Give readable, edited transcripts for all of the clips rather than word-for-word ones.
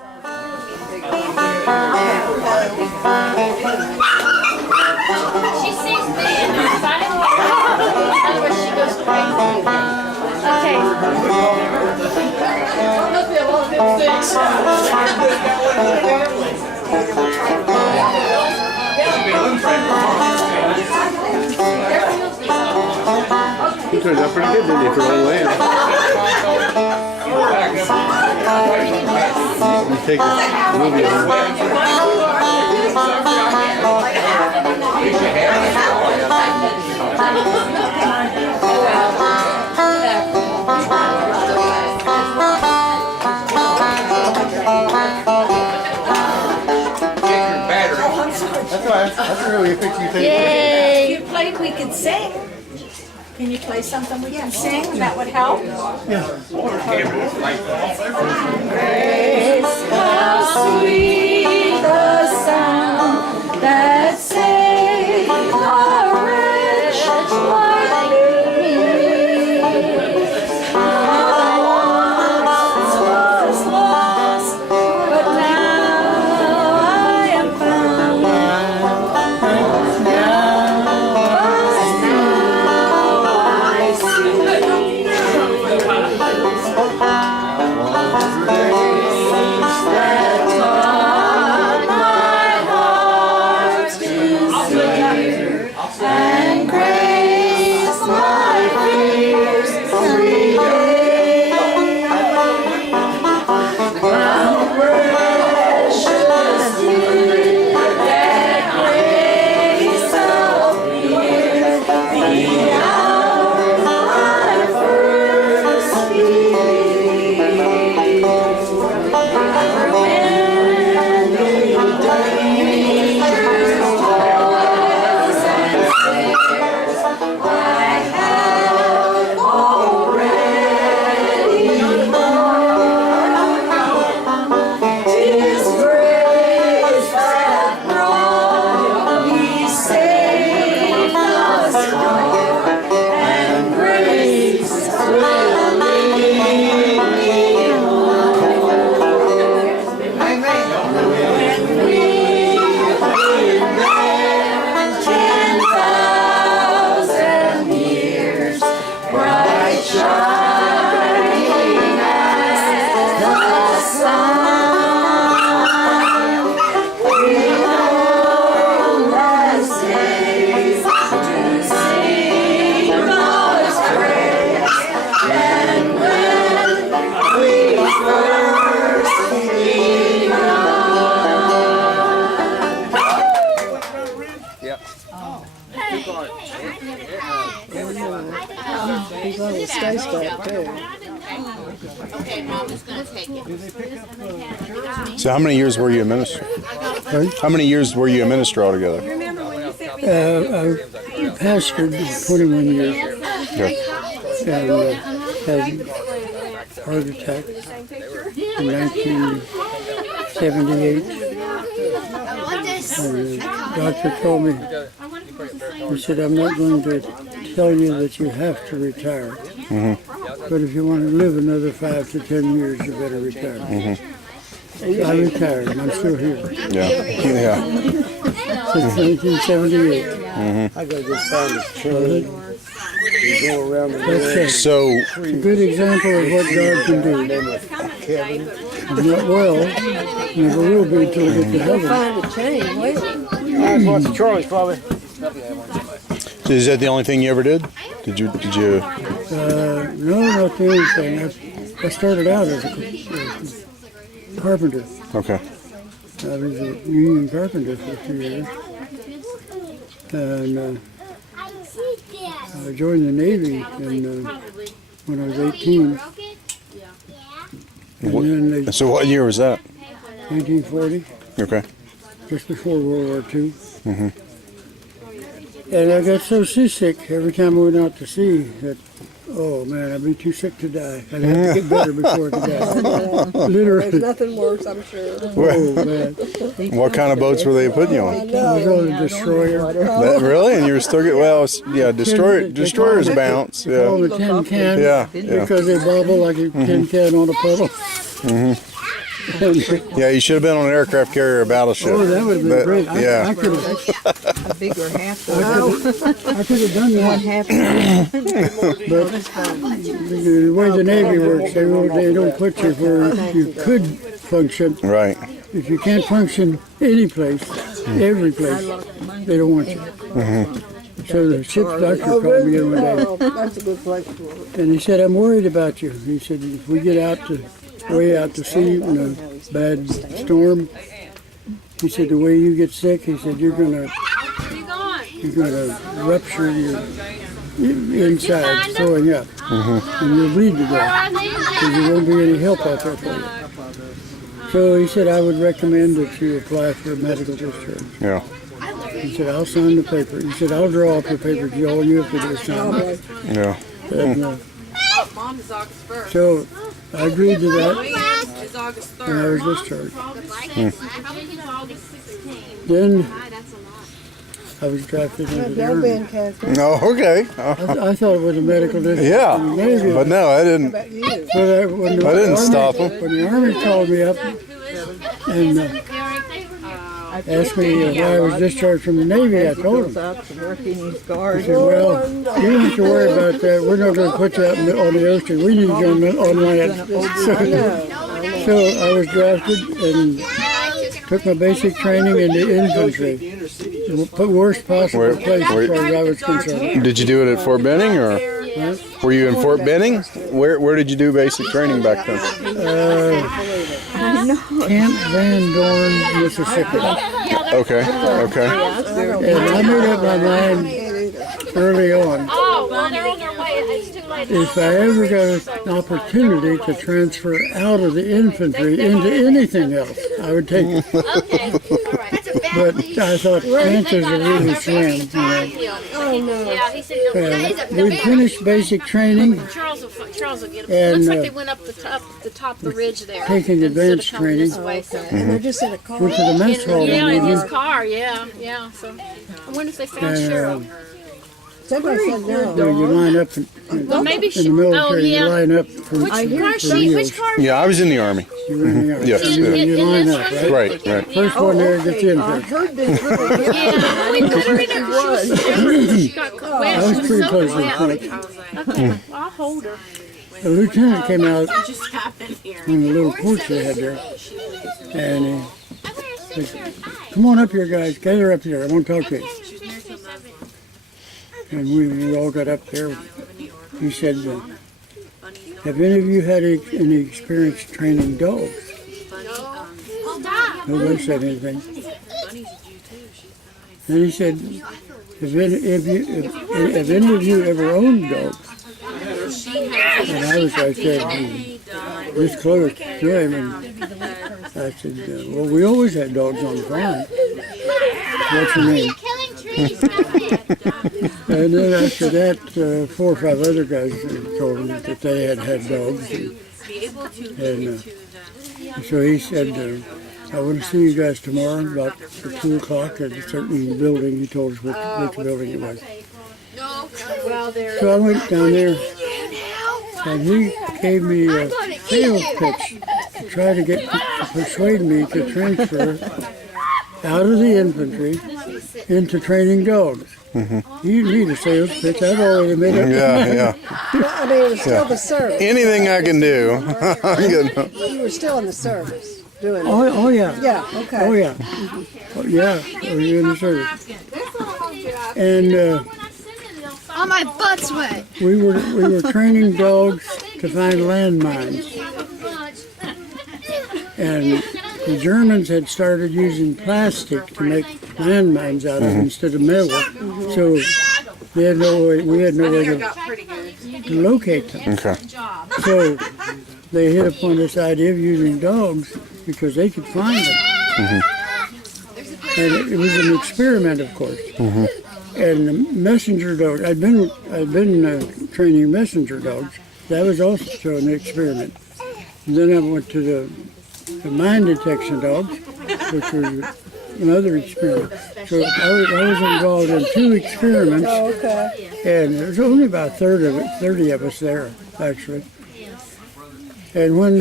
She sees me and if I didn't want her, otherwise she goes crazy. Okay. He turned out pretty good, didn't he, for a little land? You take the movie That's really a picture you take. Yay! If you played, we could sing. Can you play something we can sing? That would help. Yeah. Grace, how sweet the sound that saved a wretch like me. I once was lost, but now I am found. So how many years were you a minister? How many years were you a minister altogether? I pastored 21 years. Okay. And had a heart attack in 1978. And the doctor told me, he said, I'm not going to tell you that you have to retire. Mm-hmm. But if you want to live another 5 to 10 years, you better retire. Mm-hmm. I retired, and I'm still here. Yeah. Yeah. Since 1978. Mm-hmm. I got to just find a chain. You go around the So it's a good example of what God can do. I'm not well, never will be until I get to heaven. Find a chain, wait. That's what's Charlie's probably. is that the only thing you ever did? Did you? No, not the only thing. I started out as a carpenter. Okay. I was a union carpenter for a few years. And I joined the Navy when I was 18. And then So what year was that? 1940, Okay. just before World War II. Mm-hmm. And I got so seasick every time I went out to sea that, oh man, I'd be too sick to die. I'd have to get better before I could die. Literally. There's nothing worse, I'm sure. Oh man. What kind of boats were they putting you on? I was on a destroyer. Really? And you were still getting, well, yeah, destroyers bounce. They call Yeah. them a tin can. Yeah. Because they bobble like a tin can on a puddle. Mm-hmm. Yeah, you should have been on an aircraft carrier or battleship. Oh, that would have been great. I Yeah. could have A bigger half. I could have done that. Half. But the way the Navy works, they don't put you where you could function. Right. If you can't function any place, every place, they don't want you. So the ship's doctor called me in one day, That's a good place for it. and he said, "I'm worried about you." He said, "If we get way out to sea in a bad storm," he said, "the way you get sick," he said, you're gonna rupture your inside, throwing up, and you'll bleed to death because there won't be any help out there for you." So he said, "I would recommend that you apply for a medical discharge." Yeah. He said, "I'll sign the paper." He said, "I'll draw up the paper. All you have to do is sign it." Yeah. And, Mom is August 1st. so I agreed to that, Is August 3rd. and I was discharged. August 16th. Then I was drafted into the Y'all Army. been, Catherine. No, okay. I thought it was a medical discharge. Yeah. from the Navy. But no, I didn't. About you. But when the I didn't Army- stop 'em. When the Army called me up and asked me why I was discharged from the Navy, I told them. Out to work in his I garden. said, "Well, you don't have to worry about that. We're not going to put you out on the ocean. We need you on land." So I was drafted and took my basic training in the infantry. The worst possible place as far as I was concerned. Did you do it at Fort Benning or were you in Fort Benning? Where did you do basic training back then? Camp Van Dorn, Mississippi. Okay. Okay. And I made up my mind early on. Oh, well, they're on their way. It's too late. If I ever got an opportunity to transfer out of the infantry into anything else, I would take it. Okay. All right. But I thought chances are really slim. Oh, no. Yeah, he said We finished basic training, Charles will get him. And, Looks like they went up the top of the ridge there. taking Instead of advanced coming this training. way, so. And they're just in a car. went to the mess hall Yeah, one in his evening, car, yeah. So I wonder if they found and Cheryl. Somebody said no. you line up Well, maybe in she. the military. Oh, You yeah. line up for Which car? she- Which car? Yeah, I was in the Army. you in the army. Yes, You, yeah. you line up, right? Right, right. First one there gets in I first. heard this little girl. Yeah, we put her in there. She got wet. I was She pretty so close to the wet. front. Okay, well, I'll hold her. The lieutenant came out Just happened here. on the little porch they had there, and he said, "Come on up here, guys. Gather up here. I want to talk to you." And we all got up there. He said, "Have any of you had any experience training dogs?" Nobody said anything. Then he said, have any of you ever owned dogs?" And I said, this close to him, and I said, "Well, we always had dogs on the farm." "What's your name?" And then after that, 4 or 5 other guys told him that they had had dogs. And so he said, "I want to see you guys tomorrow about 2 o'clock at a certain building." He told us which building it was. So I went down there, and he gave me a sales pitch to try to persuade me to transfer out of the infantry into training dogs. You didn't need a sales pitch. I'd already made up. Yeah. Well, I mean, it was still the service. Anything I can do. You were still in the service doing it. Oh yeah. Yeah, okay. Oh yeah. Oh, yeah. I was in the service. And Oh, my butt's wet. we were training dogs to find landmines. And the Germans had started using plastic to make landmines out of instead of metal. So we had no way to locate them. Okay. So they hit upon this idea of using dogs because they could find them. And it was an experiment, of course. And the messenger dogs, I'd been training messenger dogs. That was also an experiment. And then I went to the mine detection dogs, which was another experiment. So I was involved in 2 experiments, Oh, okay. and there was only about 30 of us there, actually. And when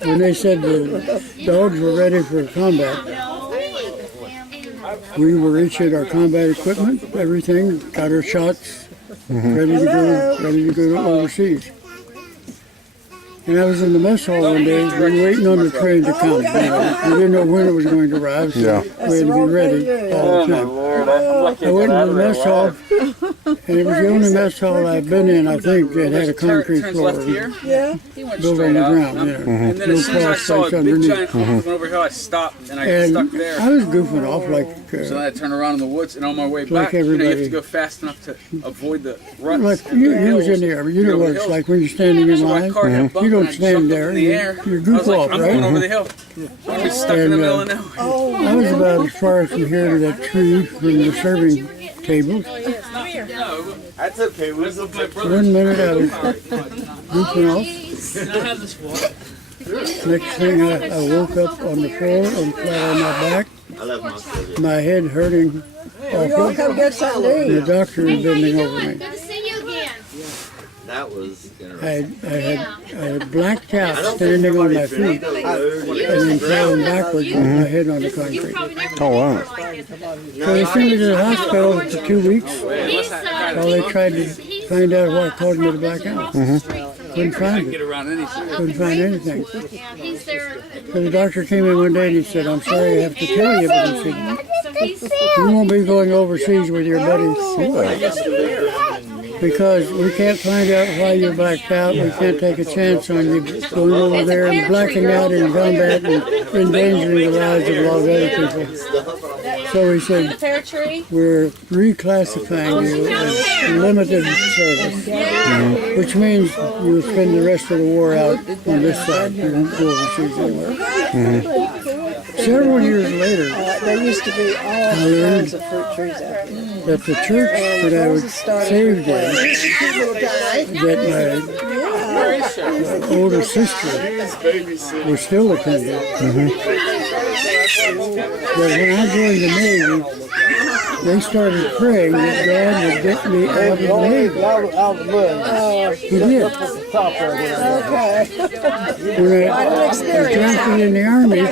when they said the dogs were ready for combat, we were each at our combat equipment, everything, got our shots, ready to go to overseas. And I was in the mess hall one day, we were waiting on the train to come. We didn't know when it was going to arrive, so Yeah. we had to be ready all the time. I went into the mess hall, and it was the only mess hall I've been in, I think, that had a concrete floor built on the ground. And then No as soon as I cross saw space a big underneath. giant hole went over here, I stopped and I got And stuck there. I was goofing off like So then I turned around in the woods, and on my way Like back, you have everybody. to go fast enough to avoid the ruts. Like and you the was in hills. the air. You know what it's like when you're standing in So my line. car hit a bump You don't and I stand jumped there. up in the air. You I goof was like, off, I'm going right? over the hill. I was stuck in the And, middle of nowhere. I was about as far as from here to that tree from the serving table. That's okay. Where's the my brother? 1 minute I was goofing off. Next thing I woke up on the floor and flat on my back. I left my brother. My head hurting We're gonna come get something to The eat. doctor was bending over me. Good to see you again. That was I interesting. had blacked out standing on my feet and then falling backwards with my head on the concrete. Oh, wow. So they sent me to the hospital for 2 weeks while they tried to find out what caused me to black out. Couldn't find Get it. around anything. Couldn't find anything. He's there. So the doctor came in one day and he said, I'm sorry I have to tell you, but he said, So he's you won't be going overseas with your buddies because we can't find out why you're blacked out. We can't take a chance on you going over there and blacking out in combat and endangering the lives of a lot of other people. So he said, pear tree. we're reclassifying you as limited service, which means you'll spend the rest of the war out on this side. You won't go overseas anywhere. Several years later, There used to be all kinds of fruit trees out there. that the church that I was saved in, that my older sister was still attending. But when I joined the Navy, they started praying that God would get me out of the Navy. He did. When I was drafted in the Army,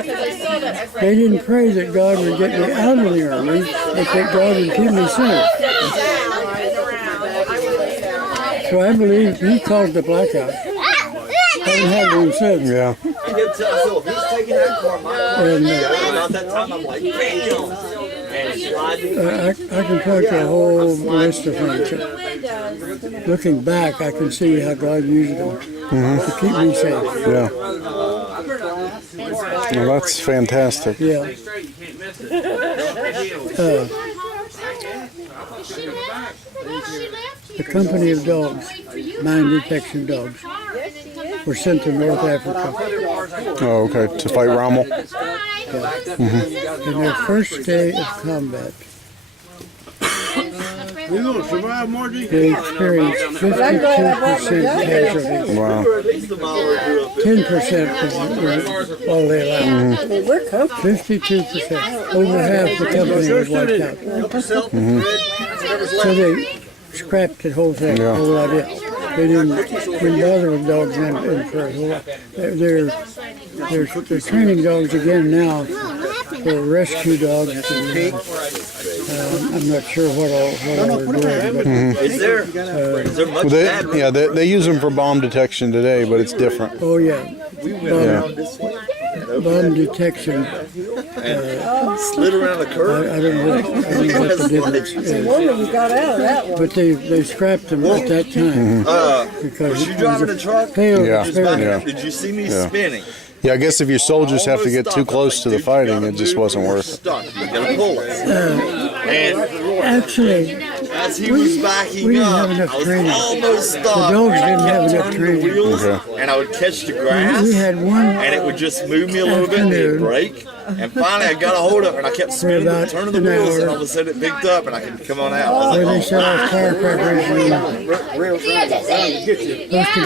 they didn't pray that God would get me out of the Army, but that God would keep me safe. So I believe he caused the blackout. I haven't had one since. Yeah. So he's taking that car. And About that time, I'm like, bam! And it's sliding. I can point to a whole list of things. Looking back, I can see how God used them to keep me safe. Yeah. Well, that's fantastic. Yeah. The company of dogs, mine detection dogs, were sent to North Africa. Oh, okay. To fight Rommel. In their first day of combat, they experienced 52% casualties. Wow. 10% was all they allowed. We're comfortable. 52%. Over half the company was wiped out. So they scrapped the whole thing, the whole idea. They didn't bother with dogs in for a whole lot. They're training dogs again now for rescue dogs. I'm not sure what all they're doing, but Is there much Well, bad they use them for bomb detection today, but it's different. oh yeah, Yeah. bomb detection. slid around the curve? I don't know what the difference is, Wonder we got out of that one. but they scrapped them at that time because Was you it driving was the truck? failed Yeah. experiment. Yeah. Did you see me spinning? Yeah, I guess if your soldiers have to get too close to the fighting, it just wasn't worth it. Stuck. You gotta pull it. And Actually, as he was backing we didn't up, have enough I was training. almost stuck. The dogs I didn't have kept enough turning the training. wheels, Okay. and I would catch the grass, we had one and it would just move me a little bit, and it'd afternoon. break. And finally, I got a hold of it, and I kept spinning, about turning the an wheels, hour. and all of a sudden it picked up, and I could come on out. I was where like, they set off firecrackers and supposed to well, get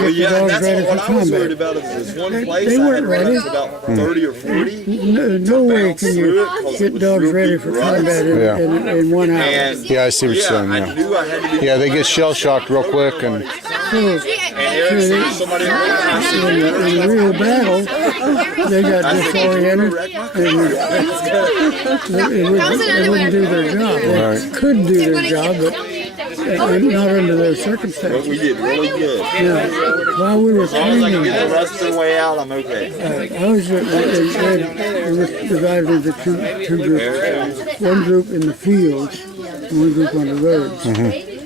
the yeah, dogs that's ready for what I was worried combat. about. Is one They place I weren't had ready. runs about 30 or 40. No way can you get dogs ready for combat Yeah. in 1 hour. And Yeah, I see what you're saying. I Yeah. knew I had to be. Yeah, they get shell shocked real quick, and So Eric sees somebody else. In the real battle, they got disoriented and they wouldn't do their job. They could do their job, but not under those circumstances. We did really good. Now, while we were As long as I can training, get the rest of the way out, I'm okay. I was divided into two groups. One group in the fields, and one group on the roads.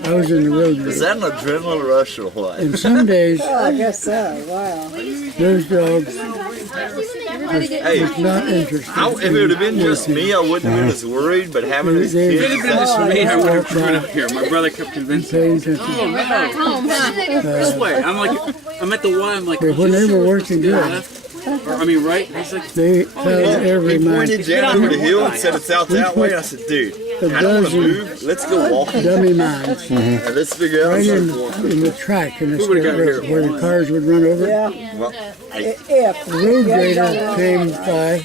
I was in the road group. Is that an adrenaline rush or what? And some days, I guess so. Wow. those dogs Hey, was not interested. if it would have been just me, I wouldn't have been as worried. But having these They- If it had kids, been just me, I would have Walk run by. up here. My brother kept convincing me. Paying attention. This way. I'm like, I'm at the Y. I'm like, But when they were working good, or, I mean, right? He's like, they found every he mine. pointed down over the hill and said it's out that way. I said, dude, I don't want to move. Let's go walking. Dummy mines And let's figure out right what's in, going on. in the track in the would've state got road here? where the cars would run over. Yeah. Well, If. The road grader came by,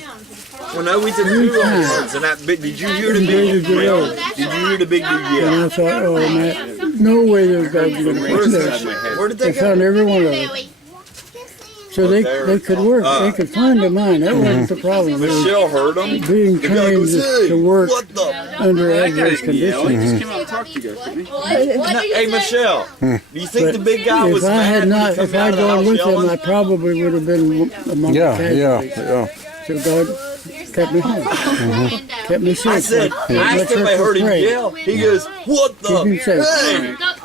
well, no, we did two ones, and that big. Did you hear the big? Did you hear the big dude? and Yeah. I thought, oh man, no way those dogs are going to Where's put that? this. Where did They they go? found every one of them. So they could work. They could find a mine. That wasn't the problem. It was Michelle heard him. being The guy trained goes, hey, to work what the? under that guy adverse didn't yell. He conditions. just came out and talked to you guys, didn't he? No, hey, Michelle, do you think the big guy was If I mad had when he not, come if out I'd of the gone house with them, yelling? I probably would have been among the Yeah, casualties. yeah. So God kept me home, kept me safe. I said, I asked him if I heard him yell. He goes, what the? Keep him safe.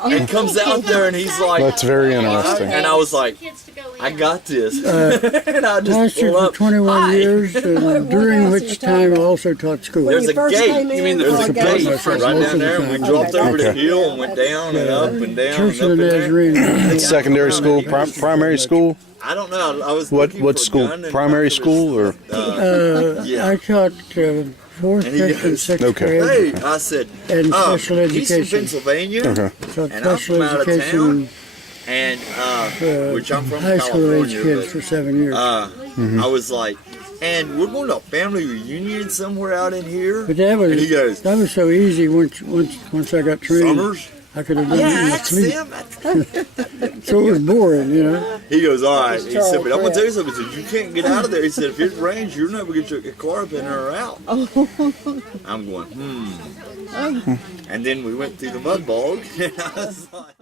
Hey! And comes out there and he's like, That's very interesting. and I was like, I got this. and I just Pastored pull for up. 21 Hi. years, and during which time I also taught school. There's a first gate. came in, You mean the There's a front gate gate? right down there. And we dropped over the Okay. hill and went down and up and down Church and of up the and down. Nazarene. Secondary school, primary school. I don't know. I was What looking what for a school? gun and Primary there was, school or? yeah. I taught fourth, And he fifth, and goes, sixth Okay. grade. Hey, I said, And special he's from education. Pennsylvania, Okay. Taught and I'm special from out of education, town, and which I'm from high school age California. kids for 7 years. I was like, and we're going to a family reunion somewhere out in here. But that And he goes, was so easy once I got trained. Summers? I could have done it in Yeah, my that's sleep. him. So it was boring, you know. He goes, all right. He Charles said, but I'm going to Pratt. tell you something. He said, you can't get out of there. He said, if it rains, you're never going to get your car up in there or out. I'm going, And then we went through the mud bog. And I was like,